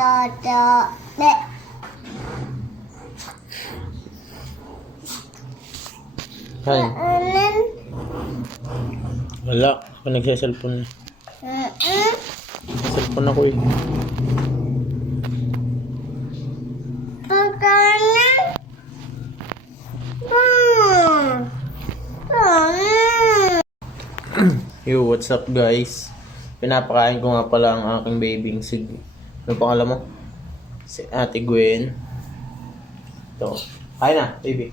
Ay. Wala. Ako nagsiselfone na. Cellphone ako eh. Yo, what's up guys? Pinapakain ko nga pala ang aking babying si... Ano pangalan mo? Si Ate Gwen. Ito. Kain na, baby.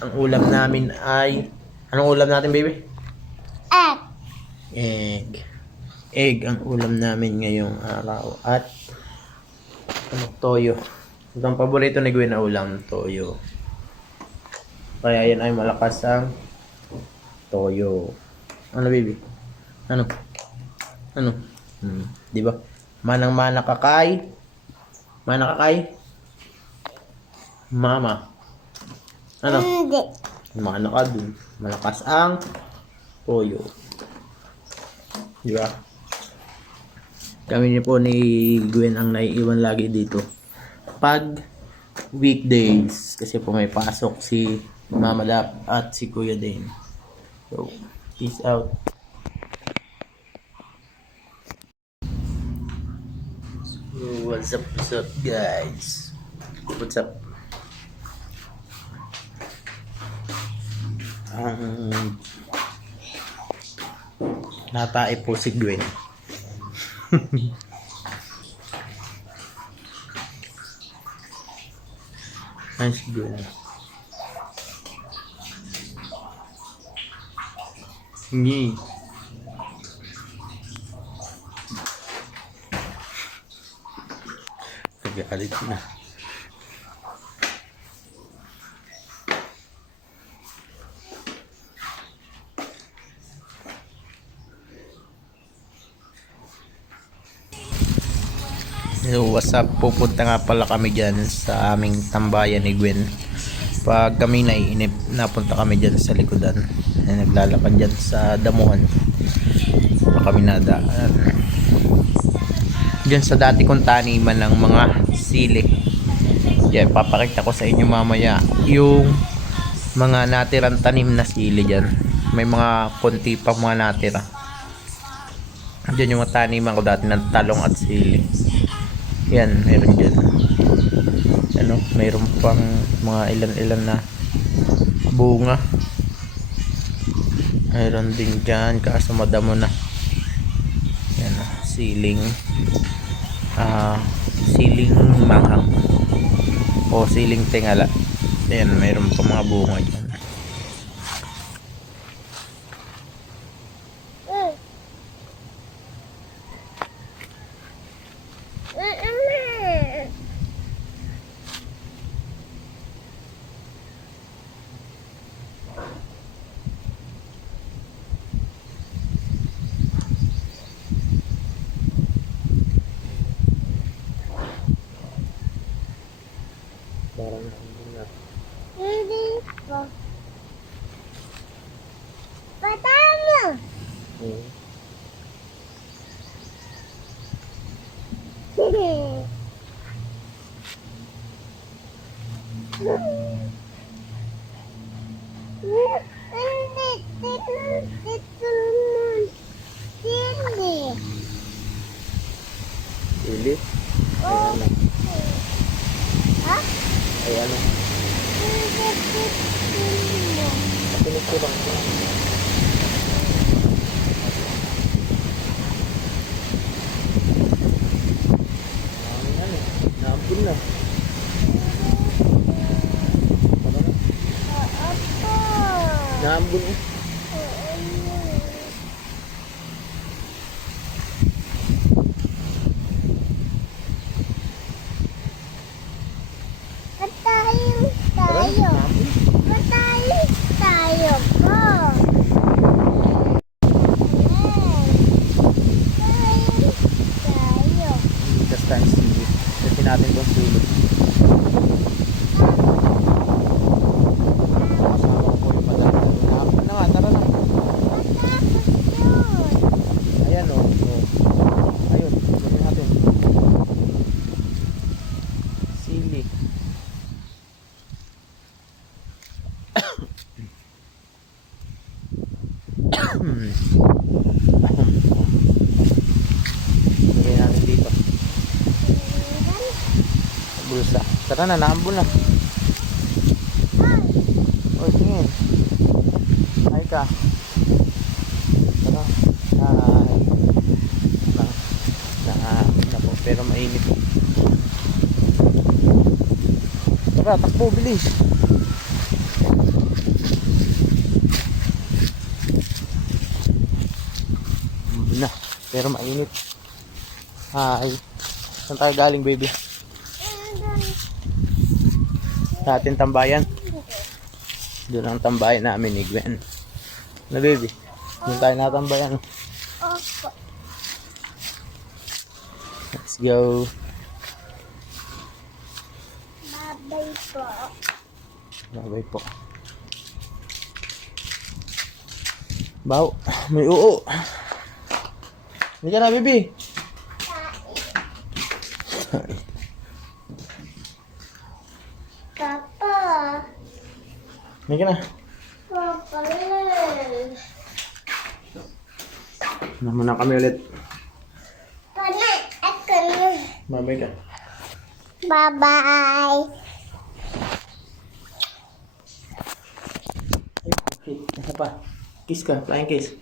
Ang ulam namin ay... Anong ulam natin, baby? Egg. Egg ang ulam namin ngayong araw. At... toyo. Ito ang paborito ni Gwen na ulam, toyo. Kaya yan ay malakas ang toyo. Ano, baby? Ano? Ano? Di ba? Manang-mana kakay. Mana kakay. Mama. Ano? Hindi. Mana ka dun. Malakas ang toyo. Di ba? Kami niyo po ni Gwen ang naiiwan lagi dito. Pag weekdays. Kasi po may pasok si Mama Dap at si Kuya Dane. So, peace out. What's up guys? What's up? Natae po si Gwen. Ay, si Gwen. Hindi. Nagalit na. So, what's up? Pupunta nga pala kami dyan sa aming tambayan ni Gwen. Pag kami naiinip, napunta kami dyan sa likodan. Naglalakad dyan sa damuhan. Pa kami nadaan. Dyan sa dati kong taniman ng mga sili. Yan, papakita ko sa inyo mamaya yung mga natirang tanim na sili dyan. May mga konti pa mga natira. Dyan yung mga taniman ko dati ng talong at sili. Yan, meron dyan. Ano, mayroon pang mga ilan-ilan na bunga. Mayroon din dyan, kaso madamo na. Yan, siling siling manghang o siling tingala. Yan, mayroon pa mga bunga dyan. Parang na. Hindi po. Patama! Sili? Ay ano? Patinig ko lang. Naambun na. Naambun eh. Tayo po. Just time sili. Kasi natin itong sili. Kasama ko po yung madami. Naambun na nga, tara na. Ayan o. Ayun, gawin natin. bulsa. Tara na, naambol na. Oy, tingin. Ay ka. Tara. Ay. Na po, pero mainit. Tara, takbo, bilis. Na, pero mainit. Hi. Saan tayo galing, baby? Sa ating tambayan. Doon ang tambayan namin ni Gwen. Na, baby? Doon tayo natambayan. Opo. Let's go. Babay po. Babay po. Baw, may uo. Hindi ka na, baby. Papa. Hindi ka na. Papa. Naman na kami ulit. Pana, ako na. Babay ka. Bye-bye. Ay, isa pa. Kiss ka. Flying kiss.